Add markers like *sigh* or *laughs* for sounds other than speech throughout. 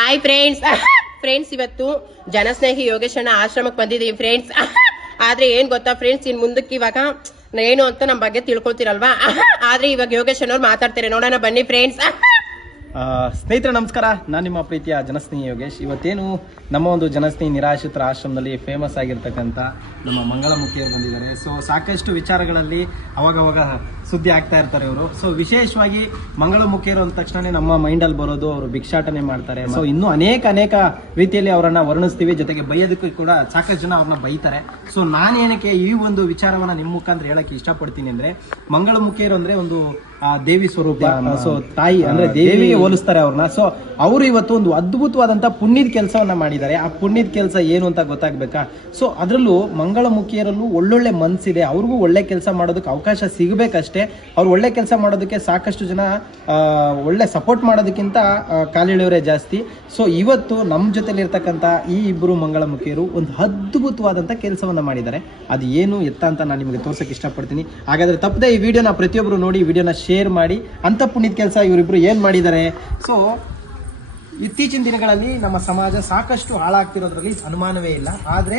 Hi friends friends ಇವತ್ತು ಜನಸ್ನೇಹಿ ಯೋಗೇಶಣ್ಣ ಆಶ್ರಮಕ್ಕೆ ಬಂದಿದ್ದೀವಿ ಫ್ರೆಂಡ್ಸ್ *laughs* ಆದ್ರೆ ಏನ್ ಗೊತ್ತಾ ಫ್ರೆಂಡ್ಸ್ ಇನ್ ಮುಂದಕ್ಕೆ ಇವಾಗ ಏನು ಅಂತ ನಮ್ಮ ಬಗ್ಗೆ ತಿಳ್ಕೊಳ್ತೀರಲ್ವಾ? *laughs* ಆದ್ರೆ ಇವಾಗ ಯೋಗೇಶ್ ಅವ್ರು ಮಾತಾಡ್ತಾರೆ. ನೋಡೋಣ, ಬನ್ನಿ ಫ್ರೆಂಡ್ಸ್ *laughs* ಸ್ನೇಹಿತರೆ, ನಮಸ್ಕಾರ. ನಾನು ನಿಮ್ಮ ಪ್ರೀತಿಯ ಜನಸ್ನೇಹಿ ಯೋಗೇಶ್. ಇವತ್ತೇನು ನಮ್ಮ ಒಂದು ಜನಸ್ನೇಹಿ ನಿರಾಶ್ರಿತರ ಆಶ್ರಮದಲ್ಲಿ ಫೇಮಸ್ ಆಗಿರ್ತಕ್ಕಂಥ ನಮ್ಮ ಮಂಗಳಮುಖಿಯರು ಬಂದಿದ್ದಾರೆ. ಸೊ ಸಾಕಷ್ಟು ವಿಚಾರಗಳಲ್ಲಿ ಅವಾಗವಾಗ ಸುದ್ದಿ ಆಗ್ತಾ ಇರ್ತಾರೆ ಇವರು. ಸೊ ವಿಶೇಷವಾಗಿ ಮಂಗಳಮುಖಿಯರು ಅಂದ ತಕ್ಷಣ ನಮ್ಮ ಮೈಂಡಲ್ಲಿ ಬರೋದು ಅವರು ಭಿಕ್ಷಾಟನೆ ಮಾಡ್ತಾರೆ. ಸೊ ಇನ್ನೂ ಅನೇಕ ಅನೇಕ ರೀತಿಯಲ್ಲಿ ಅವರನ್ನ ವರ್ಣಿಸ್ತೀವಿ. ಜೊತೆಗೆ ಬೈಯೋದಕ್ಕೂ ಕೂಡ ಸಾಕಷ್ಟು ಜನ ಅವ್ರನ್ನ ಬೈತಾರೆ. ಸೊ ನಾನು ಏನಕ್ಕೆ ಈ ಒಂದು ವಿಚಾರವನ್ನ ನಿಮ್ಮ ಮುಖಾಂತರ ಹೇಳಕ್ಕೆ ಇಷ್ಟಪಡ್ತೀನಿ ಅಂದ್ರೆ ಮಂಗಳಮುಖಿಯರು ಅಂದ್ರೆ ಒಂದು ಆ, ದೇವಿ ಸ್ವರೂಪ. ಸೊ ತಾಯಿ ಅಂದ್ರೆ ದೇವಿಗೆ ಹೋಲಿಸ್ತಾರೆ ಅವ್ರನ್ನ. ಸೊ ಅವರು ಇವತ್ತು ಒಂದು ಅದ್ಭುತವಾದಂತ ಪುಣ್ಯದ ಕೆಲಸವನ್ನ ಮಾಡಿದ್ದಾರೆ. ಆ ಪುಣ್ಯದ ಕೆಲಸ ಏನು ಅಂತ ಗೊತ್ತಾಗ್ಬೇಕಾ? ಸೊ ಅದರಲ್ಲೂ ಮಂಗಳಮುಖಿಯರಲ್ಲೂ ಒಳ್ಳೊಳ್ಳೆ ಮನ್ಸಿದೆ. ಅವ್ರಿಗೂ ಒಳ್ಳೆ ಕೆಲಸ ಮಾಡೋದಕ್ಕೆ ಅವಕಾಶ ಸಿಗಬೇಕಷ್ಟೇ. ಅವ್ರು ಒಳ್ಳೆ ಕೆಲಸ ಮಾಡೋದಕ್ಕೆ ಸಾಕಷ್ಟು ಜನ ಒಳ್ಳೆ ಸಪೋರ್ಟ್ ಮಾಡೋದಕ್ಕಿಂತ ಕಾಲಿಳಿಯವರೇ ಜಾಸ್ತಿ. ಸೊ ಇವತ್ತು ನಮ್ಮ ಜೊತೆಲಿ ಇರ್ತಕ್ಕಂಥ ಈ ಇಬ್ಬರು ಮಂಗಳಮುಖಿಯರು ಒಂದು ಅದ್ಭುತವಾದಂಥ ಕೆಲಸವನ್ನು ಮಾಡಿದ್ದಾರೆ. ಅದು ಏನು ಎತ್ತ ಅಂತ ನಾನು ನಿಮಗೆ ತೋರ್ಸೋಕ್ಕೆ ಇಷ್ಟಪಡ್ತೀನಿ. ಹಾಗಾದರೆ ತಪ್ಪದೆ ಈ ವಿಡಿಯೋನ ಪ್ರತಿಯೊಬ್ಬರು ನೋಡಿ ವಿಡಿಯೋನ ಶೇರ್ ಮಾಡಿ, ಅಂಥ ಪುಣ್ಯದ ಕೆಲಸ ಇವರಿಬ್ಬರು ಏನು ಮಾಡಿದ್ದಾರೆ? ಸೊ ಇತ್ತೀಚಿನ ದಿನಗಳಲ್ಲಿ ನಮ್ಮ ಸಮಾಜ ಸಾಕಷ್ಟು ಹಾಳಾಗ್ತಿರೋದ್ರಲ್ಲಿ ಅನುಮಾನವೇ ಇಲ್ಲ. ಆದರೆ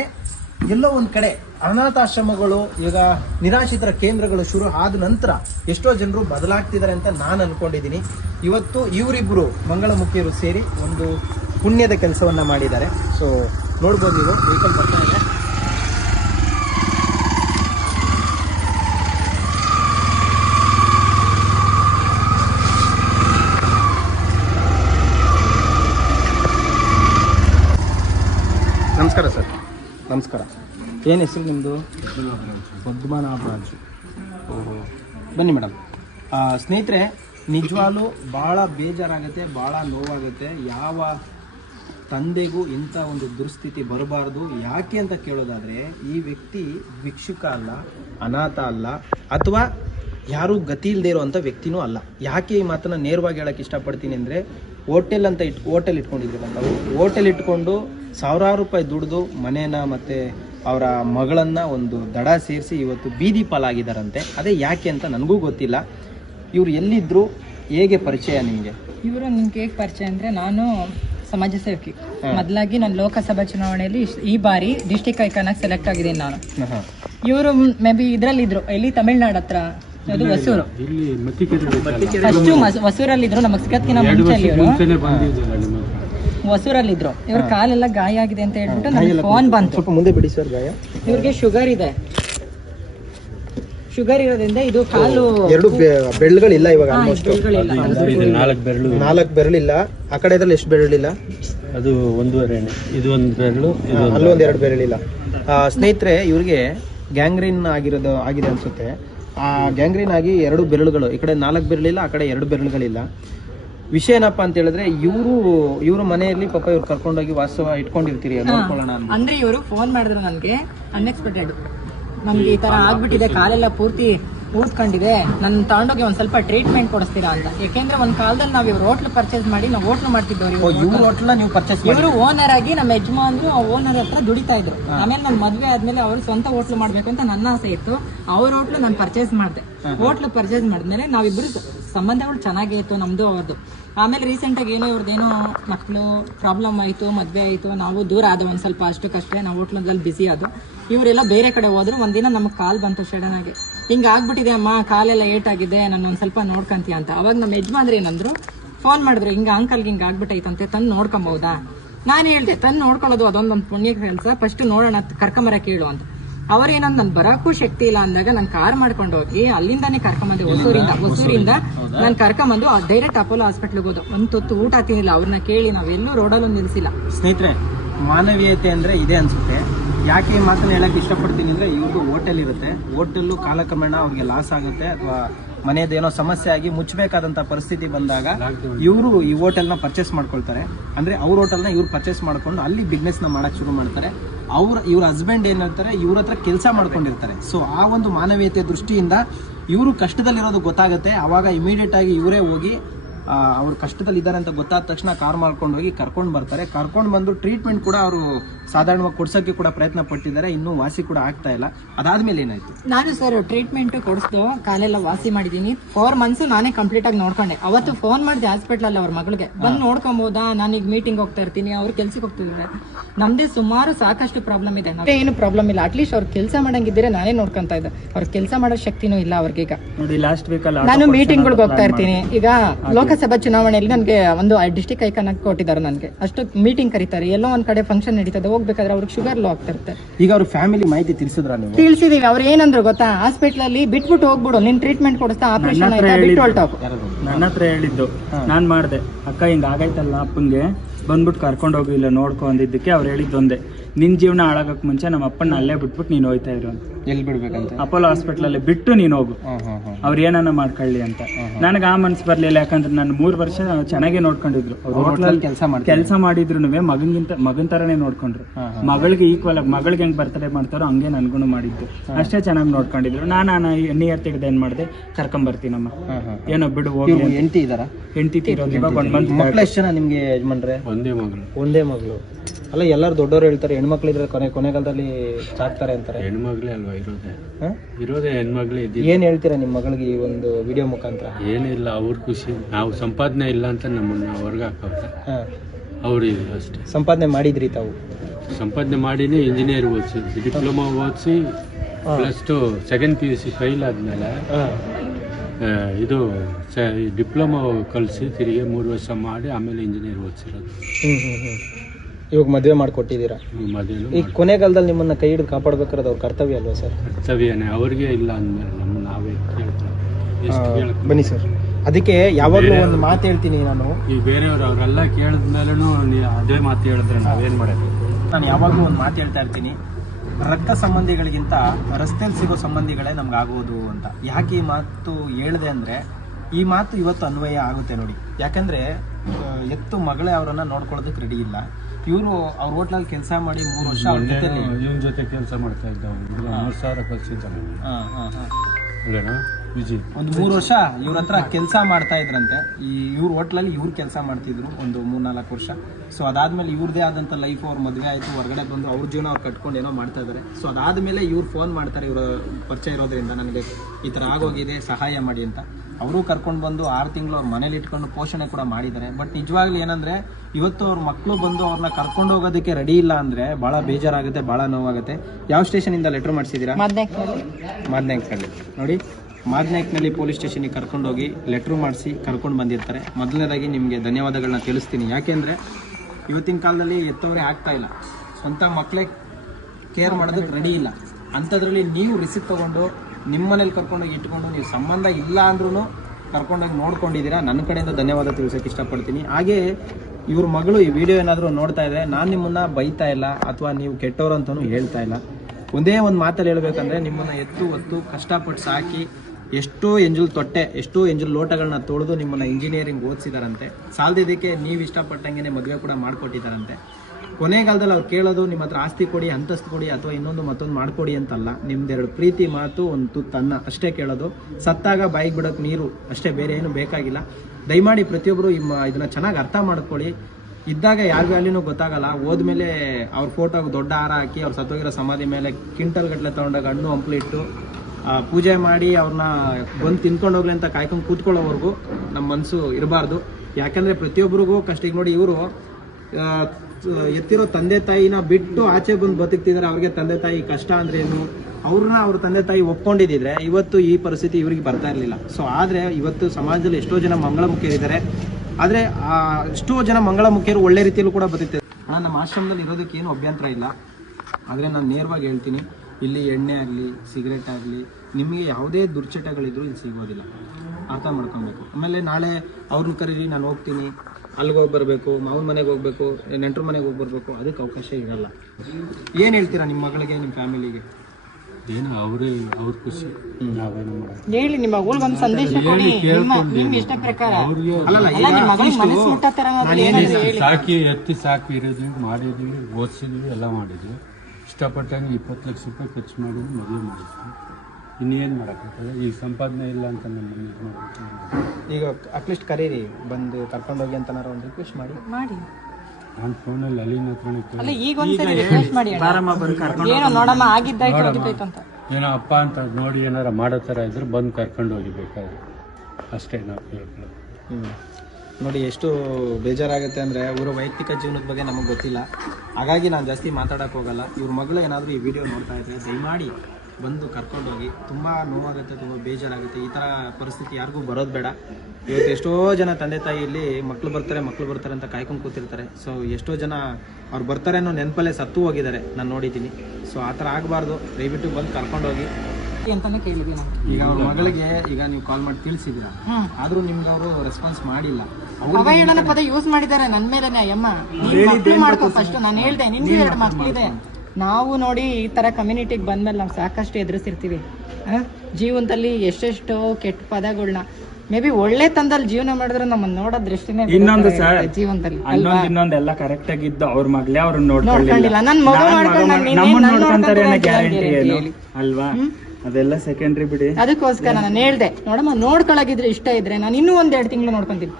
ಎಲ್ಲೋ ಒಂದು ಕಡೆ ಅನಾಥಾಶ್ರಮಗಳು, ಈಗ ನಿರಾಶ್ರಿತರ ಕೇಂದ್ರಗಳು ಶುರು ಆದ ನಂತರ ಎಷ್ಟೋ ಜನರು ಬದಲಾಗ್ತಿದ್ದಾರೆ ಅಂತ ನಾನು ಅನ್ಕೊಂಡಿದ್ದೀನಿ. ಇವತ್ತು ಇವರಿಬ್ಬರು ಮಂಗಳಮುಖಿಯರು ಸೇರಿ ಒಂದು ಪುಣ್ಯದ ಕೆಲಸವನ್ನ ಮಾಡಿದ್ದಾರೆ. ಸೊ ನೋಡ್ಬೋದು ನೀವು ವೆಹಿಕಲ್ ಬರ್ತಾ ಇದೆ. ನಮಸ್ಕಾರ. ಏನು ಹೆಸರು ನಿಮ್ಮದು ಪದ್ಮನಾಭರಾಜು. ಓಹೋ. ಬನ್ನಿ ಮೇಡಮ್ ಸ್ನೇಹಿತರೆ ನಿಜವಾಗ್ಲೂ ಭಾಳ ಬೇಜಾರಾಗುತ್ತೆ ಭಾಳ ನೋವಾಗುತ್ತೆ. ಯಾವ ತಂದೆಗೂ ಇಂಥ ಒಂದು ದುರ್ಸ್ಥಿತಿ ಬರಬಾರ್ದು. ಯಾಕೆ ಅಂತ ಕೇಳೋದಾದರೆ ಈ ವ್ಯಕ್ತಿ ಭಿಕ್ಷುಕ ಅಲ್ಲ ಅನಾಥ ಅಲ್ಲ ಅಥವಾ ಯಾರೂ ಗತಿ ಇಲ್ಲದೆ ಇರೋವಂಥ ವ್ಯಕ್ತಿನೂ ಅಲ್ಲ. ಯಾಕೆ ಈ ಮಾತನ್ನ ನೇರವಾಗಿ ಹೇಳೋಕ್ಕೆ ಇಷ್ಟಪಡ್ತೀನಿ ಅಂದರೆ ಹೋಟೆಲ್ ಅಂತ ಇಟ್ ಹೋಟೆಲ್ ಇಟ್ಕೊಂಡಿದ್ರು ಬಂದವು ಹೋಟೆಲ್ ಇಟ್ಕೊಂಡು ಸಾವಿರಾರು ರೂಪಾಯಿ ದುಡಿದು ಮನೇನ ಮತ್ತು ಅವರ ಮಗಳನ್ನ ಒಂದು ದಡ ಸೇರಿಸಿ ಇವತ್ತು ಬೀದಿ ಪಾಲಾಗಿದ್ದಾರಂತೆ ಅದೇ ಯಾಕೆ ಅಂತ ನನಗೂ ಗೊತ್ತಿಲ್ಲ. ಇವರು ಎಲ್ಲಿದ್ರು ಹೇಗೆ ಪರಿಚಯ ನಿಮಗೆ? ಇವರು ನಿಮ್ಗೆ ಹೇಗೆ ಪರಿಚಯ ಅಂದರೆ ನಾನು ಸಮಾಜ ಸೇವಕಿ. ಮೊದಲಾಗಿ ನಾನು ಲೋಕಸಭಾ ಚುನಾವಣೆಯಲ್ಲಿ ಈ ಬಾರಿ ಡಿಸ್ಟಿಕ್ ಐಕಾನಾಗಿ ಸೆಲೆಕ್ಟ್ ಆಗಿದ್ದೀನಿ ನಾನು. ಇವರು ಮೇ ಬಿ ಇದರಲ್ಲಿದ್ದರು ಎಲ್ಲಿ ತಮಿಳ್ನಾಡು ಹತ್ರ? ಅದು ಹೊಸೂರು. ಫಸ್ಟು ಹೊಸೂರಲ್ಲಿದ್ರು ನಮಗೆ ಸಿಗತ್ಕಿನ ಮುಂಚೆ ಇವರು ಹೊಸೂರಲ್ಲಿದ್ರು. ಇವ್ರ ಕಾಲೆಲ್ಲ ಗಾಯ ಆಗಿದೆ ಅಂತ ಹೇಳ್ಬಿಟ್ಟು ನನಗೆ ಫೋನ್ ಬಂತು. ಸ್ವಲ್ಪ ಮುಂದೆ ಬಿಡಿ ಸರ್ ಗಾಯ. ಇವ್ರಿಗೆ ಶುಗರ್ ಇದೆ. ಶುಗರ್ ಇರೋದ್ರಿಂದ ಇದು ಕಾಲು ಎರಡು ಬೆರಳುಗಳಿಲ್ಲ ಇವಾಗ ಆಲ್ಮೋಸ್ಟ್. ನಾಲ್ಕು ಬೆರಳು. ನಾಲ್ಕು ಬೆರಳಿಲ್ಲ. ಆ ಕಡೆ ಇದ್ರಲ್ಲಿ ಎಷ್ಟು ಬೆರಳಿಲ್ಲ? ಅದು ಒಂದೂವರೆ ಇದು ಒಂದು ಬೆರಳು ಅಲ್ಲೊಂದು ಎರಡು ಬೆರಳಿಲ್ಲ. ಆ, ಸ್ನೇಹಿತರೆ ಇವ್ರಿಗೆ ಗ್ಯಾಂಗ್ರೀನ್ ಆಗಿರೋದು ಆಗಿದೆ ಅನ್ಸುತ್ತೆ. ಆ ಗ್ಯಾಂಗ್ರೀನ್ ಆಗಿ ಎರಡು ಬೆರಳುಗಳು ಈ ಕಡೆ ನಾಲ್ಕು ಬೆರಳಿಲ್ಲ ಆ ಕಡೆ ಎರಡು ಬೆರಳುಗಳಿಲ್ಲ. ವಿಷಯ ಏನಪ್ಪ ಅಂತ ಹೇಳಿದ್ರೆ ಇವರು ಇವ್ರ ಮನೆಯಲ್ಲಿ ಪಾಪ ಇವ್ರು ಕರ್ಕೊಂಡೋಗಿ ವಾಸ ಇಟ್ಕೊಂಡಿರ್ತೀರಿ ನೋಡ್ಕೊಳ್ಳೋಣ ಅಂತ. ಅಂದ್ರೆ ಇವರು ಫೋನ್ ಮಾಡಿದ್ರು ನನ್ಗೆ ಅನ್ಎಕ್ಸ್ಪೆಕ್ಟೆಡ್ ನಮ್ಗೆ ಈ ತರ ಆಗ್ಬಿಟ್ಟಿದೆ ಕಾಲೆಲ್ಲ ಪೂರ್ತಿ ಊದ್ಕೊಂಡಿದೆ. ನನ್ನ ತಗೊಂಡೋಗಿ ಒಂದ್ ಸ್ವಲ್ಪ ಟ್ರೀಟ್ಮೆಂಟ್ ಕೊಡಿಸ್ತೀರಾ ಅಂತ. ಯಾಕೆಂದ್ರೆ ಒಂದ್ ಕಾಲದಲ್ಲಿ ನಾವ್ ಇವ್ರು ಹೋಟ್ಲ್ ಪರ್ಚೇಸ್ ಮಾಡಿ ನಾವು ಹೋಟ್ಲ್ ಮಾಡ್ತಿದ್ದವ್ರಿ ಓ, ಇವ್ರ ಹೋಟ್ಲ ನೀವು ಪರ್ಚೇಸ್ ಇವರು ಓನರ್ ಆಗಿ ನಮ್ಮ ಯಜಮಾನ್ರು ಆ ಓನರ್ ಹತ್ರ ದುಡಿತಾ ಇದ್ರು. ಆಮೇಲೆ ನನ್ ಮದ್ವೆ ಆದ್ಮೇಲೆ ಅವ್ರ ಸ್ವಂತ ಹೋಟ್ಲು ಮಾಡ್ಬೇಕು ಅಂತ ನನ್ನ ಆಸೆ ಇತ್ತು. ಅವ್ರ ಹೋಟ್ಲು ನಾನು ಪರ್ಚೇಸ್ ಮಾಡಿದೆ. ಹೋಟ್ಲು ಪರ್ಚೇಸ್ ಮಾಡಿದ್ಮೇಲೆ ನಾವಿಬ್ರು ಸಂಬಂಧಗಳು ಚೆನ್ನಾಗೇ ಇತ್ತು ನಮ್ದು ಅವ್ರದ್ದು ಆಮೇಲೆ ರೀಸೆಂಟ್ ಆಗಿ ಏನೋ ಇವ್ರದ್ದೇನೋ ಮಕ್ಕಳು ಪ್ರಾಬ್ಲಮ್ ಆಯಿತು, ಮದುವೆ ಆಯಿತು, ನಾವು ದೂರ ಆದ ಒಂದು ಸ್ವಲ್ಪ ಅಷ್ಟಕ್ಕಷ್ಟೇ, ನಾವು ಹೋಟ್ಲದಲ್ಲಿ ಬಿಸಿ ಆದು ಇವರೆಲ್ಲ ಬೇರೆ ಕಡೆ ಹೋದ್ರು, ಒಂದಿನ ನಮಗೆ ಕಾಲ್ ಬಂತು ಸಡನ್ ಆಗಿ. ಹಿಂಗೆ ಆಗ್ಬಿಟ್ಟಿದೆ ಅಮ್ಮ, ಕಾಲೆಲ್ಲ ಏಟಾಗಿದೆ ನಾನು ಒಂದು ಸ್ವಲ್ಪ ನೋಡ್ಕೊಂತೀಯ ಅಂತ. ಅವಾಗ ನಮ್ಮ ಯಜಮಾನ್ರು ಏನಂದ್ರು ಫೋನ್ ಮಾಡಿದ್ರು, ಹಿಂಗೆ ಅಂಕಲ್ಗೆ ಹಿಂಗೆ ಆಗ್ಬಿಟ್ಟೈತಂತೆ, ತಂದು ನೋಡ್ಕೊಬಹುದಾ ನಾನು ಹೇಳಿದೆ, ತಂದು ನೋಡ್ಕೊಳ್ಳೋದು ಅದೊಂದೊಂದು ಪುಣ್ಯ ಕೆಲಸ ಫಸ್ಟ್ ನೋಡೋಣ, ಕರ್ಕೊಂಬರ ಕೇಳು ಅಂತ. ಅವ್ರೇನಂದ್ ನನ್ ಬರಕ್ಕೂ ಶಕ್ತಿ ಇಲ್ಲ ಅಂದಾಗ ನಾನು ಕಾರ್ ಮಾಡ್ಕೊಂಡು ಹೋಗಿ ಅಲ್ಲಿಂದಾನೇ ಕರ್ಕೊಂಬಂದೆ ಹೊಸೂರಿಂದ. ಹೊಸೂರಿಂದ? ನಾನು ಕರ್ಕೊಂಬಂದು ಡೈರೆಕ್ಟ್ ಅಪೋಲೋ ಹಾಸ್ಪಿಟ್ಲಿಗೆ ಹೋದ. ಒಂದ್ ತುತ್ತು ಊಟ ತಿನ್ನಿಲ್ಲ. ಅವ್ರನ್ನ ಕೇಳಿ ನಾವೆಲ್ಲೂ ರೋಡಲ್ಲೂ ನಿಲ್ಸಿಲ್ಲ. ಸ್ನೇಹಿತರೆ ಮಾನವೀಯತೆ ಅಂದ್ರೆ ಇದೆ ಅನ್ಸುತ್ತೆ. ಯಾಕೆ ಈ ಮಾತನ್ನ ಹೇಳಕ್ ಇಷ್ಟಪಡ್ತೀನಿ ಅಂದ್ರೆ ಇವ್ರದ್ದು ಹೋಟೆಲ್ ಇರುತ್ತೆ. ಹೋಟೆಲ್ಲು ಕಾಲಕ್ರಮೇಣ ಅವ್ರಿಗೆ ಲಾಸ್ ಆಗುತ್ತೆ ಅಥವಾ ಮನೆಯದ ಏನೋ ಸಮಸ್ಯೆ ಆಗಿ ಮುಚ್ಚಬೇಕಾದಂತ ಪರಿಸ್ಥಿತಿ ಬಂದಾಗ ಇವರು ಈ ಹೋಟೆಲ್ನ ಪರ್ಚೇಸ್ ಮಾಡ್ಕೊಳ್ತಾರೆ. ಅಂದ್ರೆ ಅವ್ರ ಹೋಟೆಲ್ನ ಇವ್ರು ಪರ್ಚೇಸ್ ಮಾಡ್ಕೊಂಡು ಅಲ್ಲಿ ಬಿಸ್ನೆಸ್ನ ಮಾಡಕ್ ಶುರು ಮಾಡ್ತಾರೆ. ಅವ್ರ ಇವ್ರ ಹಸ್ಬೆಂಡ್ ಏನ್ ಹೇಳ್ತಾರೆ? ಇವ್ರ ಹತ್ರ ಕೆಲಸ ಮಾಡ್ಕೊಂಡಿರ್ತಾರೆ. ಸೊ ಆ ಒಂದು ಮಾನವೀಯತೆ ದೃಷ್ಟಿಯಿಂದ ಇವರು ಕಷ್ಟದಲ್ಲಿರೋದು ಗೊತ್ತಾಗುತ್ತೆ. ಅವಾಗ ಇಮಿಡಿಯೇಟ್ ಆಗಿ ಇವರೇ ಹೋಗಿ ಅವ್ರು ಕಷ್ಟದಲ್ಲಿ ಇದ್ದಾರೆ ಅಂತ ಗೊತ್ತಾದ ತಕ್ಷಣ ಕಾರ್ ಮಾಡ್ಕೊಂಡು ಹೋಗಿ ಕರ್ಕೊಂಡು ಬರ್ತಾರೆ. ಕರ್ಕೊಂಡು ಬಂದು ಟ್ರೀಟ್ಮೆಂಟ್ ಕೂಡ ಅವರು ಸಾಧಾರಣವಾಗಿ ಕೊಡ್ಸೋಕೆ ಕೂಡ ಪ್ರಯತ್ನ ಪಟ್ಟಿದ್ದಾರೆ. ಇನ್ನೂ ವಾಸಿ ಕೂಡ ಆಗ್ತಾ ಇಲ್ಲ. ಅದಾದ್ಮೇಲೆ ಏನಾಯ್ತು? ನಾನು ಸರ್ ಟ್ರೀಟ್ಮೆಂಟ್ ಕೊಡಿಸ್ದು ಕಾಲೆಲ್ಲ ವಾಸಿ ಮಾಡಿದೀನಿ ಫೋರ್ ಮಂತ್ಸ್ ನಾನೇ ಕಂಪ್ಲೀಟ್ ಆಗಿ ನೋಡ್ಕೊಂಡೆ. ಅವತ್ತು ಫೋನ್ ಮಾಡಿದೆ ಹಾಸ್ಪಿಟಲ್ ಅಲ್ಲಿ ಅವ್ರ ಮಗಳಿಗೆ. ಬಂದು ನೋಡ್ಕೊಬೋದಾ? ನಾನು ಈಗ ಮೀಟಿಂಗ್ ಹೋಗ್ತಾ ಇರ್ತೀನಿ. ಅವ್ರು ಕೆಲ್ಸಕ್ಕೆ ಹೋಗ್ತಿದ್ದಾರೆ. ನಮ್ದೇ ಸುಮಾರು ಸಾಕಷ್ಟು ಪ್ರಾಬ್ಲಮ್ ಇದೆ. ಏನು ಪ್ರಾಬ್ಲಮ್ ಇಲ್ಲ. ಅಟ್ಲೀಸ್ಟ್ ಅವ್ರು ಕೆಲಸ ಮಾಡಂಗಿದ್ರೆ ನಾನೇ ನೋಡ್ಕೊಂತ ಇದ್ದೆ. ಅವ್ರ ಕೆಲಸ ಮಾಡೋ ಶಕ್ತಿನೂ ಇಲ್ಲ ಅವ್ರಿಗೀಗ. ನೋಡಿ ಲಾಸ್ಟ್ ವೀಕ್ ಅಲ್ಲಿ ನಾನು ಮೀಟಿಂಗ್ ಹೋಗ್ತಾ ಇರ್ತೀನಿ. ಈಗ ಲೋಕಸಭಾ ಚುನಾವಣೆಯಲ್ಲಿ ನನಗೆ ಒಂದು ಡಿಸ್ಟಿಕ್ ಐಕಾನ್ ಆಗಿ ಕೊಟ್ಟಿದ್ದಾರೆ ನನಗೆ. ಅಷ್ಟು ಮೀಟಿಂಗ್ ಕರೀತಾರೆ. ಎಲ್ಲೋ ಒಂದ್ ಕಡೆ ಫಂಕ್ಷನ್ ನಡೀತದೆ. ಹೋಗ್ಬೇಕಾದ್ರೆ ಅವ್ರಿಗೆ ಶುಗರ್ ಲೋ ಆಗ್ತಾ ಇರುತ್ತೆ. ಈಗ ಅವ್ರ ಫ್ಯಾಮಿಲಿ ಮಾಹಿತಿ ತಿಳಿಸಿದ್ರ ನೀವು? ತಿಳಿಸಿದೀವಿ. ಅವ್ರು ಏನಂದ್ರು ಗೊತ್ತಾ? ಹಾಸ್ಪಿಟಲ್ ಅಲ್ಲಿ ಬಿಟ್ಬಿಟ್ಟು ಹೋಗ್ಬಿಡು. ನಿನ್ ಟ್ರೀಟ್ಮೆಂಟ್ ಕೊಡಿಸ್ತಾ ಆಪರೇಷನ್ ಆಯ್ತಾ? ಬಿಟ್ಟು ಹೊಲ್ಟೋಗು ನನ್ನ ಹತ್ರ ಹೇಳಿದ್ದು ನಾನ್ ಮಾಡ್ದೆ. ಅಕ್ಕ ಹಿಂಗ ಆಗೈತಲ್ಲ ಅಪ್ಪಂಗೆ. ಬಂದ್ಬಿಟ್ಟು ಕರ್ಕೊಂಡು ಹೋಗಿ ಇಲ್ಲ ನೋಡ್ಕೊ ಅಂದಿದ್ದಕ್ಕೆ ಅವ್ರು ಹೇಳಿದ್ದೊಂದೇ ನಿನ್ ಜೀವನ ಹಾಳಾಗಕ್ ಮುಂಚೆ ನಮ್ಮ ಅಪ್ಪನ ಅಲ್ಲೇ ಬಿಟ್ಬಿಟ್ಟು ನೀನು ಹೋಯ್ತಾ ಇರು ಅಂತ. ಎಲ್ಲಿ ಬಿಡ್ಬೇಕಂತ? ಅಪೋಲೋ ಹಾಸ್ಪಿಟಲ್ ಅಲ್ಲಿ ಬಿಟ್ಟು ನೀನು ಹೋಗು. ಅವ್ರ ಏನನ್ನ ಮಾಡ್ಕೊಳ್ಳಿ ಅಂತ. ನನಗೆ ಆ ಮನ್ಸು ಬರ್ಲಿಲ್ಲ ಯಾಕಂದ್ರೆ ನಾನು ಮೂರ್ ವರ್ಷ ಚೆನ್ನಾಗಿ ನೋಡ್ಕೊಂಡಿದ್ರು. ಅವ್ರು ಹೋಟ್ಲಲ್ಲಿ ಕೆಲಸ ಮಾಡಿ ಕೆಲಸ ಮಾಡಿದ್ರು ಮಗನ್ಗಿಂತ ಮಗನ್ ತರನೇ ನೋಡ್ಕೊಂಡ್ರು. ಮಗಳಿಗೆ ಈಕ್ವಲ್ ಆಗಿ ಮಗಳಿಗೆ ಹೆಂಗ್ ಬರ್ತಾರೆ ಮಾಡ್ತಾರೋ ಹಂಗೆ ನನ್ಗೂ ಮಾಡಿದ್ದು. ಅಷ್ಟೇ ಚೆನ್ನಾಗಿ ನೋಡ್ಕೊಂಡಿದ್ರು. ನಾನು ನಾನು ನೀಯರ್ ತೆಗೆದು ಏನ್ ಮಾಡಿದೆ? ಕರ್ಕೊಂಡ್ ಬರ್ತೀನಮ್ಮ. ಏನೋ ಬಿಡು ಹೋಗಿ ಹೆಂಡತಿ ಇದಾರ ಹೆಂಡತಿ ಇವಾಗ ಒಂದ್ ಮಂತ್ ಎಷ್ಟು ಜನ ನಿಮ್ಗೆ ಯಜಮಾನ್ರೆ? ಒಂದೇ ಮಗಳು. ಒಂದೇ ಮಗಳು. ಅಲ್ಲ ಎಲ್ಲರೂ ದೊಡ್ಡವರು ಹೇಳ್ತಾರೆ ಹೆಣ್ಮಕ್ಳು ಇದ್ರೆ ಕೊನೆ ಕೊನೆಗಾಲದಲ್ಲಿ ಸಾಕ್ತಾರೆ ಅಂತಾರೆ. ಹೆಣ್ಮಗ್ಳೇ ಅಲ್ವಾ ಇರೋದೇ? ಹ? ಇರೋದೇ ಹೆಣ್ಮಗ್ಳೇ ಇದ್ದಿದ್ದು. ಏನ್ ಹೇಳ್ತೀರಾ ನಿಮ್ಮ ಮಗಳಿಗೆ ಈ ಒಂದು ವಿಡಿಯೋ ಮುಖಾಂತರ? ಏನಿಲ್ಲ ಅವ್ರ ಖುಷಿ. ನಾವು ಸಂಪಾದನೆ ಇಲ್ಲ ಅಂತ ನಮ್ಮನ್ನ ಹೊರ್ಗೆ ಹಾಕವ್ರೆ. ಹ. ಅವ್ರು ಅಷ್ಟೇ. ಸಂಪಾದನೆ ಮಾಡಿದ್ರಿ ತಾವು? ಸಂಪಾದನೆ ಮಾಡಿನೇ ಇಂಜಿನಿಯರ್ ಓದಿಸಿ ಡಿಪ್ಲೊಮಾ ಓದಿಸಿ plus two second P U C fail ಆದಮೇಲೆ ಹ. ಇದು ಡಿಪ್ಲೊಮಾ ಕಲಿಸಿ ತಿರುಗಿ ಮೂರು ವರ್ಷ ಮಾಡಿ ಆಮೇಲೆ ಇಂಜಿನಿಯರ್ ಓದಿಸಿರೋದು. ಇವಾಗ ಮದುವೆ ಮಾಡಿಕೊಟ್ಟಿದ್ದೀರಾ? ಮದುವೆ ಈ ಕೊನೆಗಾಲದಲ್ಲಿ ನಿಮ್ಮನ್ನ ಕೈ ಹಿಡಿದು ಕಾಪಾಡ್ಬೇಕಾದ್ರೆ ಅವ್ರ ಕರ್ತವ್ಯ ಅಲ್ವಾ ಸರ್? ಕರ್ತವ್ಯನೇ ಅವ್ರಿಗೆ ಇಲ್ಲ ಅಂದಮೇಲೆ ನಮ್ಮ ನಾವೇ ಕೇಳ್ತೀವಿ ಬನ್ನಿ ಸರ್. ಅದಕ್ಕೆ ಯಾವಾಗಲೂ ಒಂದು ಮಾತು ಹೇಳ್ತೀನಿ ನಾನು. ಈ ಬೇರೆಯವರು ಅವರೆಲ್ಲ ಕೇಳಿದ್ಮೇಲೂ ಅದೇ ಮಾತು ಹೇಳಿದ್ರೆ ನಾವೇನು ಮಾಡೋದು ನಾನು ಯಾವಾಗಲೂ ಒಂದು ಮಾತು ಹೇಳ್ತಾ ಇರ್ತೀನಿ. ರಕ್ತ ಸಂಬಂಧಿಗಳಿಗಿಂತ ರಸ್ತೆಯಲ್ಲಿ ಸಿಗೋ ಸಂಬಂಧಿಗಳೇ ನಮ್ಗೆ ಆಗುವುದು ಅಂತ. ಯಾಕೆ ಈ ಮಾತು ಹೇಳಿದೆ ಅಂದರೆ ಈ ಮಾತು ಇವತ್ತು ಅನ್ವಯ ಆಗುತ್ತೆ ನೋಡಿ. ಯಾಕಂದರೆ ಎತ್ತು ಮಗಳೇ ಅವರನ್ನು ನೋಡ್ಕೊಳ್ಳೋದಕ್ಕೆ ರೆಡಿ ಇಲ್ಲ. ಇವರು ಅವ್ರ ಹೋಟ್ಲಲ್ಲಿ ಕೆಲಸ ಮಾಡಿ ಮೂರು ವರ್ಷ ಅವ್ರ ಜೊತೆ ಇವನ್ ಜೊತೆ ಕೆಲಸ ಮಾಡ್ತಾ ಇದ್ದ ಹುಡುಗ ಮೂರು ಸಾವಿರ ಕಳ್ಸಿದ್ದಾನೆ ವಿಜಿ ಒಂದು ಮೂರು ವರ್ಷ ಇವ್ರ ಹತ್ರ ಕೆಲಸ ಮಾಡ್ತಾ ಇದ್ರಂತೆ. ಈ ಇವ್ರ ಹೋಟ್ಲಲ್ಲಿ ಇವ್ರು ಕೆಲಸ ಮಾಡ್ತಿದ್ರು ಒಂದು ಮೂರ್ನಾಲ್ಕು ವರ್ಷ. ಸೊ ಅದಾದ್ಮೇಲೆ ಇವ್ರದೇ ಆದಂಥ ಲೈಫ್ ಅವ್ರ ಮದುವೆ ಆಯಿತು ಹೊರಗಡೆ ಬಂದು ಅವ್ರ ಜೀವನ ಅವ್ರು ಕಟ್ಕೊಂಡು ಏನೋ ಮಾಡ್ತಾ ಇದ್ದಾರೆ ಸೊ ಅದಾದ್ಮೇಲೆ ಇವ್ರು ಫೋನ್ ಮಾಡ್ತಾರೆ ಇವರ ಪರಿಚಯ ಇರೋದ್ರಿಂದ ನನಗೆ ಈ ಥರ ಆಗೋಗಿದೆ ಸಹಾಯ ಮಾಡಿ ಅಂತ. ಅವರು ಕರ್ಕೊಂಡು ಬಂದು ಆರು ತಿಂಗಳು ಅವ್ರ ಮನೇಲಿ ಇಟ್ಕೊಂಡು ಪೋಷಣೆ ಕೂಡ ಮಾಡಿದ್ದಾರೆ. ಬಟ್ ನಿಜವಾಗ್ಲೂ ಏನಂದ್ರೆ ಇವತ್ತು ಅವ್ರ ಮಕ್ಕಳು ಬಂದು ಅವ್ರನ್ನ ಕರ್ಕೊಂಡು ಹೋಗೋದಕ್ಕೆ ರೆಡಿ ಇಲ್ಲ ಅಂದ್ರೆ ಬಹಳ ಬೇಜಾರಾಗುತ್ತೆ ಬಹಳ ನೋವಾಗುತ್ತೆ. ಯಾವ ಸ್ಟೇಷನಿಂದ ಲೆಟರ್ ಮಾಡಿಸಿದ್ದೀರಾ? ಮಾದನಾಯ್ಕಲ್ಲಿ ನೋಡಿ. ಮಾದನಾಯ್ಕನಲ್ಲಿ ಪೊಲೀಸ್ ಸ್ಟೇಷನಿಗೆ ಕರ್ಕೊಂಡೋಗಿ ಲೆಟ್ರು ಮಾಡಿಸಿ ಕರ್ಕೊಂಡು ಬಂದಿರ್ತಾರೆ. ಮೊದಲನೇದಾಗಿ ನಿಮಗೆ ಧನ್ಯವಾದಗಳನ್ನ ತಿಳಿಸ್ತೀನಿ. ಯಾಕೆಂದರೆ ಇವತ್ತಿನ ಕಾಲದಲ್ಲಿ ಎತ್ತವರೇ ಆಗ್ತಾ ಇಲ್ಲ. ಸ್ವಂತ ಮಕ್ಕಳೇ ಕೇರ್ ಮಾಡೋದಕ್ಕೆ ರೆಡಿ ಇಲ್ಲ. ಅಂಥದ್ರಲ್ಲಿ ನೀವು ರಿಸಿಪ್ಟ್ ತೊಗೊಂಡು ನಿಮ್ಮ ಮನೇಲಿ ಕರ್ಕೊಂಡೋಗಿ ಇಟ್ಕೊಂಡು ನೀವು ಸಂಬಂಧ ಇಲ್ಲ ಅಂದ್ರೂ ಕರ್ಕೊಂಡೋಗಿ ನೋಡ್ಕೊಂಡಿದ್ದೀರಾ? ನನ್ನ ಕಡೆಯಿಂದ ಧನ್ಯವಾದ ತಿಳಿಸೋಕೆ ಇಷ್ಟಪಡ್ತೀನಿ. ಹಾಗೇ ಇವ್ರ ಮಗಳು ಈ ವಿಡಿಯೋ ಏನಾದರೂ ನೋಡ್ತಾ ಇದ್ರೆ ನಾನು ನಿಮ್ಮನ್ನು ಬೈತಾ ಇಲ್ಲ ಅಥವಾ ನೀವು ಕೆಟ್ಟವರು ಅಂತಲೂ ಹೇಳ್ತಾ ಇಲ್ಲ. ಒಂದೇ ಒಂದು ಮಾತಲ್ಲಿ ಹೇಳ್ಬೇಕಂದ್ರೆ ನಿಮ್ಮನ್ನು ಎತ್ತು ಒತ್ತು ಕಷ್ಟಪಟ್ಟು ಸಾಕಿ ಎಷ್ಟೋ ಎಂಜಲ್ ತೊಟ್ಟೆ, ಎಷ್ಟೋ ಎಂಜಲ್ ಲೋಟಗಳನ್ನ ತೊಳೆದು ನಿಮ್ಮನ್ನ ಇಂಜಿನಿಯರಿಂಗ್ ಓದಿಸಿದಾರಂತೆ. ಸಾಲದಿದ್ದಕ್ಕೆ ನೀವು ಇಷ್ಟಪಟ್ಟಂಗೆ ಮದುವೆ ಕೂಡ ಮಾಡಿಕೊಟ್ಟಿದ್ದಾರಂತೆ ಕೊನೆಗಾಲದಲ್ಲಿ ಅವ್ರು ಕೇಳೋದು ನಿಮ್ಮ ಹತ್ರ ಆಸ್ತಿ ಕೊಡಿ, ಅಂತಸ್ತು ಕೊಡಿ ಅಥವಾ ಇನ್ನೊಂದು ಮತ್ತೊಂದು ಮಾಡ್ಕೊಡಿ ಅಂತಲ್ಲ. ನಿಮ್ದೆರಡು ಪ್ರೀತಿ ಮಾತು, ಒಂದು ತುತ್ತನ್ನ ಅಷ್ಟೇ ಕೇಳೋದು. ಸತ್ತಾಗ ಬಾಯಿಗೆ ಬಿಡೋಕೆ ನೀರು, ಅಷ್ಟೇ ಬೇರೆ ಏನು ಬೇಕಾಗಿಲ್ಲ. ದಯಮಾಡಿ ಪ್ರತಿಯೊಬ್ಬರು ಇದನ್ನ ಚೆನ್ನಾಗಿ ಅರ್ಥ ಮಾಡ್ಕೊಳ್ಳಿ. ಇದ್ದಾಗ ಯಾರ ವ್ಯಾಲ್ಯೂನು ಗೊತ್ತಾಗಲ್ಲ. ಹೋದ್ಮೇಲೆ ಅವ್ರ ಫೋಟೋಗೆ ದೊಡ್ಡ ಹಾರ ಹಾಕಿ ಅವ್ರ ಸತ್ತೋಗಿರೋ ಸಮಾಧಿ ಮೇಲೆ ಕಿಂಟಲ್ ಗಟ್ಟಲೆ ತೊಗೊಂಡಾಗ ಹಣ್ಣು ಹಂಪ್ಲಿಟ್ಟು ಪೂಜೆ ಮಾಡಿ ಅವ್ರನ್ನ ಬಂದು ತಿನ್ಕೊಂಡು ಹೋಗ್ಲಿ ಅಂತ ಕಾಯ್ಕೊಂಡು ಕೂತ್ಕೊಳ್ಳೋವರೆಗೂ ನಮ್ಮ ಮನಸ್ಸು ಇರಬಾರ್ದು. ಯಾಕಂದ್ರೆ ಪ್ರತಿಯೊಬ್ಬರಿಗೂ ಕಷ್ಟ. ಈಗ ನೋಡಿ ಇವರು ಎತ್ತಿರೋ ತಂದೆ ತಾಯಿನ ಬಿಟ್ಟು ಆಚೆ ಬಂದು ಬದುಕ್ತಿದ್ದಾರೆ ಅವ್ರಿಗೆ ತಂದೆ ತಾಯಿ ಕಷ್ಟ ಅಂದ್ರೆ ಏನು? ಅವ್ರನ್ನ ಅವ್ರ ತಂದೆ ತಾಯಿ ಒಪ್ಕೊಂಡಿದ್ದಿದ್ರೆ ಇವತ್ತು ಈ ಪರಿಸ್ಥಿತಿ ಇವ್ರಿಗೆ ಬರ್ತಾ ಇರಲಿಲ್ಲ. ಸೊ ಆದ್ರೆ ಇವತ್ತು ಸಮಾಜದಲ್ಲಿ ಎಷ್ಟೋ ಜನ ಮಂಗಳಮುಖಿಯರಿದ್ದಾರೆ. ಆದ್ರೆ ಎಷ್ಟೋ ಜನ ಮಂಗಳಮುಖಿಯರು ಒಳ್ಳೆ ರೀತಿಯಲ್ಲೂ ಕೂಡ ಬದುಕ್ತಾರೆ ಅಣ್ಣ, ನಮ್ಮ ಆಶ್ರಮದಲ್ಲಿ ಇರೋದಕ್ಕೆ ಏನು ಅಭ್ಯಂತರ ಇಲ್ಲ. ಆದರೆ ನಾನು ನೇರವಾಗಿ ಹೇಳ್ತೀನಿ, ಇಲ್ಲಿ ಎಣ್ಣೆ ಆಗಲಿ, ಸಿಗರೇಟ್ ಆಗಲಿ, ನಿಮಗೆ ಯಾವುದೇ ದುರ್ಚಟಗಳಿದ್ರು ಇಲ್ಲಿ ಸಿಗೋದಿಲ್ಲ. ಅರ್ಥ ಮಾಡ್ಕೊಬೇಕು. ಆಮೇಲೆ ನಾಳೆ ಅವ್ರನ್ನ ಕರೀರಿ, ನಾನು ಹೋಗ್ತೀನಿ. ಅಲ್ಲಿಗೆ ಹೋಗಿ ಬರಬೇಕು, ಮಾವನ ಮನೆಗೆ ಹೋಗ್ಬೇಕು, ನೆಂಟ್ರ ಮನೆಗೆ ಹೋಗಿ ಬರಬೇಕು, ಅದಕ್ಕೆ ಅವಕಾಶ ಇರಲ್ಲ. ಏನು ಹೇಳ್ತೀರಾ ನಿಮ್ಮ ಮಗಳಿಗೆ, ನಿಮ್ಮ ಫ್ಯಾಮಿಲಿಗೆ? ಏನು ಅವರೇ ಅವ್ರ ಖುಷಿ. ನಾವೇನು ಮಾಡೋದು ಹೇಳಿ ನಿಮ್ಮ ಮಗಳ್ಗೊಂದು ಸಂದೇಶ ಕೊಡಿ. ನಿಮ್ಮ ನಿಮ್ಮ ಇಷ್ಟ ಪ್ರಕಾರ. ಅವ್ರಿಗೆ ಅಲ್ಲ ನಿಮ್ಮ ಮಗಳಿಗೆ ಮನಸ್ಸು ಮುಟ್ಟೋ ಥರ ಏನಾದ್ರು ಏನಾದ್ರು ಹೇಳಿ. ಸಾಕಿ ಎತ್ತಿ ಸಾಕಿ ಇರೋದ್ವಿ ಮಾಡಿದ್ವಿ ಓದಿಸಿದ್ವಿ ಎಲ್ಲ ಮಾಡಿದ್ವಿ. ಇಷ್ಟಪಟ್ಟಂಗೆ ಇಪ್ಪತ್ತು ಲಕ್ಷ ರೂಪಾಯಿ ಖರ್ಚು ಮಾಡಿದ್ವಿ ಮದುವೆ ಮಾಡಿದ್ವಿ. ಇನ್ನೇನು ಮಾಡೋಕ್ಕಾಗಲ್ಲ ಈಗ ಸಂಪಾದನೆ ಇಲ್ಲ ಅಂತ ನಮ್ಮ ಇದು ಮಾಡ್ಬೇಕು. ಈಗ ಅಟ್ಲೀಸ್ಟ್ ಕರೀರಿ ಬಂದು ಕರ್ಕೊಂಡೋಗಿ ಅಂತ ಒಂದು ರಿಕ್ವೆಸ್ಟ್ ಮಾಡಿ. ಮಾಡಿ. ನಾನು ಫೋನಲ್ಲಿ ಅಲ್ಲಿನ ಹತ್ರನೇ ಕೇಳಿ ಅಲ್ಲ ಈಗ ಒಂದ್ಸರಿ ರಿಕ್ವೆಸ್ಟ್ ಮಾಡಿ ಅಣ್ಣ. ಬಾರಮ್ಮ ಬಂದು ಕರ್ಕೊಂಡು ಏನೋ ನೋಡಮ್ಮ ಆಗಿದ್ದಾಯ್ತು ಹೋಗಿದ್ದಾಯ್ತು ಅಂತ. ಏನೋ ಅಪ್ಪ ಅಂತ ನೋಡಿ ಏನಾರ ಮಾಡೋ ಥರ ಇದ್ರೆ ಬಂದು ಕರ್ಕೊಂಡು ಹೋಗಿ ಬೇಕಾದ್ರೆ ಅಷ್ಟೇ ನಾವು ಹೇಳ್ಕೊಳ್ಳೋದು. ಹ್ಮ್. ನೋಡಿ ಎಷ್ಟು ಬೇಜಾರಾಗುತ್ತೆ ಅಂದರೆ ಅವರ ವೈಯಕ್ತಿಕ ಜೀವನದ ಬಗ್ಗೆ ನಮಗೆ ಗೊತ್ತಿಲ್ಲ. ಹಾಗಾಗಿ ನಾನು ಜಾಸ್ತಿ ಮಾತಾಡೋಕ್ಕೆ ಹೋಗಲ್ಲ. ಇವ್ರ ಮಗಳು ಏನಾದರೂ ಈ ವಿಡಿಯೋ ನೋಡ್ತಾ ಇದ್ರೆ ದಯಮಾಡಿ ಬಂದು ಕರ್ಕೊಂಡೋಗಿ ತುಂಬ ನೋವಾಗುತ್ತೆ ತುಂಬ ಬೇಜಾರಾಗುತ್ತೆ. ಈ ಥರ ಪರಿಸ್ಥಿತಿ ಯಾರಿಗೂ ಬರೋದು ಬೇಡ. ಇವತ್ತು ಎಷ್ಟೋ ಜನ ತಂದೆ ತಾಯಿ ಇಲ್ಲಿ ಮಕ್ಕಳು ಬರ್ತಾರೆ ಮಕ್ಕಳು ಬರ್ತಾರೆ ಅಂತ ಕಾಯ್ಕೊಂಡು ಕೂತಿರ್ತಾರೆ. ಸೊ ಎಷ್ಟೋ ಜನ ಅವ್ರು ಬರ್ತಾರೆ ಅನ್ನೋ ನೆನಪಲ್ಲೇ ಸತ್ತು ಹೋಗಿದ್ದಾರೆ ನಾನು ನೋಡಿದ್ದೀನಿ. ಸೊ ಆ ಥರ ಆಗಬಾರ್ದು. ದಯವಿಟ್ಟು ಬಂದು ಕರ್ಕೊಂಡೋಗಿ. ಅಂತಾನೆ ಕೇಳಿದ್ದೀನಿ ಈಗ ಅವ್ರ ಮಗಳಿಗೆ ಈಗ ನೀವು ಕಾಲ್ ಮಾಡಿ ತಿಳಿಸಿದ್ರ ಆದ್ರೂ ನಿಮ್ಗೆ ಅವರು ರೆಸ್ಪಾನ್ಸ್ ಮಾಡಿಲ್ಲ. ಅವಹೇಳನ ಪದ ಯೂಸ್ ಮಾಡಿದ್ದಾರೆ ನನ್ನ ಮೇಲೆನೆ. ಅಯ್ಯಮ್ಮ ನೀನ್ ಮಕ್ಳು ಮಾಡ್ಕೊ ಫಸ್ಟ್ ನಾನು ಹೇಳ್ದೆ ನಿನ್ಗೆ ಎರಡು ಮಕ್ಳಿದೆ. ನಾವು ನೋಡಿ ಈ ತರ ಕಮ್ಯುನಿಟಿಗೆ ಬಂದ್ಮೇಲೆ ನಾವು ಸಾಕಷ್ಟು ಎದುರಿಸಿರ್ತೀವಿ. ಆ? ಜೀವನದಲ್ಲಿ ಎಷ್ಟೆಷ್ಟೋ ಕೆಟ್ಟ ಪದಗಳನ್ನ ಮೇ ಬಿ ಒಳ್ಳೆ ತಂದಲ್ಲಿ ಜೀವನ ಮಾಡಿದ್ರೆ ನಮ್ಮನ್ನ ನೋಡೋ ದೃಷ್ಟಿನೇ ಇನ್ನೊಂದು ಸರ್ ಜೀವನದಲ್ಲಿ ಇನ್ನೊಂದು ಇನ್ನೊಂದು ಎಲ್ಲ ಕರೆಕ್ಟ್ ಆಗಿದ್ದು ಅವ್ರ ಮಗಳೇ ಅವ್ರನ್ನ ನೋಡ್ಕೊಂಡಿಲ್ಲ. ನನ್ ಮಗ ಮಾಡ್ಕೊಂಡು ಗ್ಯಾರಂಟಿ ಏನು? ಅಲ್ವಾ? ಅದೆಲ್ಲ ಸೆಕೆಂಡ್ರಿ ಬಿಡಿ. ಅದಕ್ಕೋಸ್ಕರ ನಾನು ಹೇಳ್ದೆ ನೋಡಮ್ಮ ನೋಡ್ಕೊಳಗಿದ್ರೆ ಇಷ್ಟ ಇದ್ರೆ ನಾನು ಇನ್ನೂ ಒಂದ್ ಎರಡು ತಿಂಗಳು ನೋಡ್ಕೊಂತೀನಿ.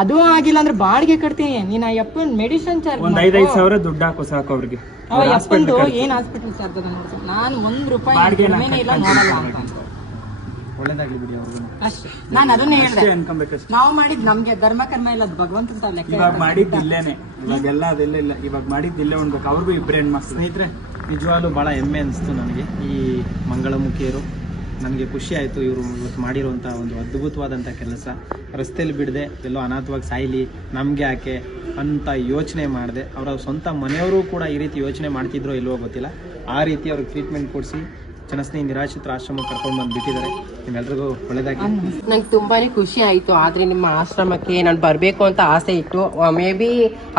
ಅದು ಆಗಿಲ್ಲ ಅಂದ್ರೆ ಬಾಡಿಗೆ ಕಟ್ತೀನಿ. ನೀನ್ ಯಪ್ಪನ್ ಮೆಡಿಸಿನ್ ಚಾರ್ಜ್ ಒಂದ್ ಐದೈದು ಸಾವಿರ ದುಡ್ಡು ಹಾಕು ಸಾಕು ಅವ್ರಿಗೆ. ಅವ ಯಪ್ಪಂದು ಏನ್ ಹಾಸ್ಪಿಟಲ್ ಚಾರ್ಜ್ ಅದ ನಾನು ಒಂದ್ ರೂಪಾಯಿ ಕಡಿಮೆನೇ ಇಲ್ಲ ನೋಡಲ್ಲ ಅಂತ. ಒಳ್ಳೇದಾಗ್ಲಿ ಬಿಡಿ ಅವ್ರಿಗೂ. ಅಷ್ಟೇ. ನಾನು ಅದನ್ನೇ ಹೇಳ್ದೆ. ಅಷ್ಟೇ ಅನ್ಕೊಬೇಕಷ್ಟೇ ನಾವು ಮಾಡಿದ್ ನಮ್ಗೆ ಧರ್ಮ ಕರ್ಮ ಇಲ್ಲ ಅದು ಭಗವಂತನ ತಾವ್ ಲೆಕ್ಕ ಇವಾಗ ಮಾಡಿದ್ದು ಇಲ್ಲೇನೆ. ಇವಾಗೆಲ್ಲ ಅದೆಲ್ಲ ಇಲ್ಲ. ಇವಾಗ ಮಾಡಿದ್ದು ಇಲ್ಲೇ ಉಣ್ಬೇಕು. ಅವ್ರಿಗೂ ಹೆಣ್ಮಕ್ಳು. ಸ್ನೇಹಿತರೆ ನಿಜವಾಗ್ಲೂ ಬಹಳ ಹೆಮ್ಮೆ ಅನಿಸ್ತು ನನಗೆ ಈ ಮಂಗಳಮುಖಿಯರು. ನನಗೆ ಖುಷಿ ಆಯಿತು ಇವರು ಇವತ್ತು ಮಾಡಿರುವಂಥ ಒಂದು ಅದ್ಭುತವಾದಂಥ ಕೆಲಸ. ರಸ್ತೆಯಲ್ಲಿ ಬಿಡದೆ, ಎಲ್ಲೋ ಅನಾಥವಾಗಿ ಸಾಯ್ಲಿ, ನಮಗೆ ಯಾಕೆ ಅಂತ ಯೋಚನೆ ಮಾಡಿದೆ. ಅವರ ಸ್ವಂತ ಮನೆಯವರು ಕೂಡ ಈ ರೀತಿ ಯೋಚನೆ ಮಾಡ್ತಿದ್ರೋ ಇಲ್ವೋ ಗೊತ್ತಿಲ್ಲ. ಆ ರೀತಿ ಅವ್ರಿಗೆ ಟ್ರೀಟ್ಮೆಂಟ್ ಕೊಡಿಸಿ ಜನಸ್ನೇಹಿ ನಿರಾಶ್ರಿತ ಆಶ್ರಮಕ್ಕೆ ಕರ್ಕೊಂಡು ಬಂದು ಬಿಟ್ಟಿದ್ದಾರೆ. ನಿಮ್ಮೆಲ್ರಿಗೂ ಒಳ್ಳೇದಾಗಿ ನಂಗೆ ತುಂಬಾನೇ ಖುಷಿ ಆಯ್ತು ಆದ್ರೆ ನಿಮ್ಮ ಆಶ್ರಮಕ್ಕೆ ನಾನು ಬರಬೇಕು ಅಂತ ಆಸೆ ಇತ್ತು. ಮೇ ಬಿ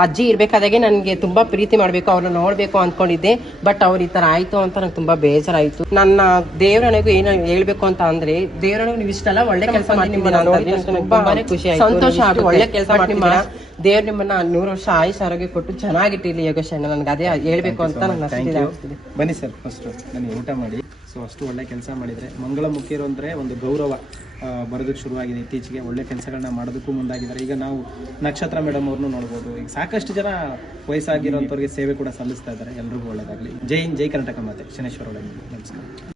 ಅಜ್ಜಿ ಇರ್ಬೇಕಾದಾಗೆ ನನಗೆ ತುಂಬಾ ಪ್ರೀತಿ ಮಾಡಬೇಕು ಅವ್ರನ್ನ ನೋಡ್ಬೇಕು ಅಂದ್ಕೊಂಡಿದ್ದೆ ಬಟ್ ಅವ್ರ ಈ ತರ ಆಯ್ತು ಅಂತ ನಂಗೆ ತುಂಬಾ ಬೇಜಾರಾಯ್ತು. ನನ್ನ ದೇವ್ರನಿಗೂ ಏನು ಹೇಳ್ಬೇಕು ಅಂತ ಅಂದ್ರೆ ದೇವರನಿಗೂ ನೀವು ಇಷ್ಟೆಲ್ಲ ಒಳ್ಳೆ ಕೆಲಸ ಮಾಡಿ ಖುಷಿ ಆಯ್ತು. ಸಂತೋಷ ಆಗಿ ಒಳ್ಳೆ ಕೆಲಸ ಮಾಡಿ ದೇವ್ರ ನಿಮ್ಮನ್ನ ನೂರು ವರ್ಷ ಆಯುಷ್ ಆರೋಗ್ಯ ಕೊಟ್ಟು ಚೆನ್ನಾಗಿಟ್ಟಿರ್ಲಿ ಯೋಗೇಶ್ ನನಗೆ ಅದೇ ಹೇಳ್ಬೇಕು ಅಂತ ನನ್ನ ಅಷ್ಟಿದೆ ಬನ್ನಿ ಸರ್ ಫಸ್ಟ್ ನನಗೆ ಊಟ ಮಾಡಿ. ಸೊ ಅಷ್ಟು ಒಳ್ಳೆ ಕೆಲಸ ಮಾಡಿದರೆ ಮಂಗಳಮುಖಿಯರು ಅಂದರೆ ಒಂದು ಗೌರವ ಬರೋದಕ್ಕೆ ಶುರುವಾಗಿದೆ ಇತ್ತೀಚೆಗೆ. ಒಳ್ಳೆ ಕೆಲಸಗಳನ್ನ ಮಾಡೋದಕ್ಕೂ ಮುಂದಾಗಿದ್ದಾರೆ. ಈಗ ನಾವು ನಕ್ಷತ್ರ ಮೇಡಮ್ ಅವ್ರನ್ನೂ ನೋಡ್ಬೋದು. ಈಗ ಸಾಕಷ್ಟು ಜನ ವಯಸ್ಸಾಗಿರೋಂಥವ್ರಿಗೆ ಸೇವೆ ಕೂಡ ಸಲ್ಲಿಸ್ತಾ ಇದ್ದಾರೆ. ಎಲ್ರಿಗೂ ಒಳ್ಳೆಯದಾಗಲಿ ಜೈ ಹಿಂದ್, ಜೈ ಕರ್ನಾಟಕ ಮಾತೆ. ಶನೇಶ್ವರ ಒಳ್ಳೆ ನಮಸ್ಕಾರ.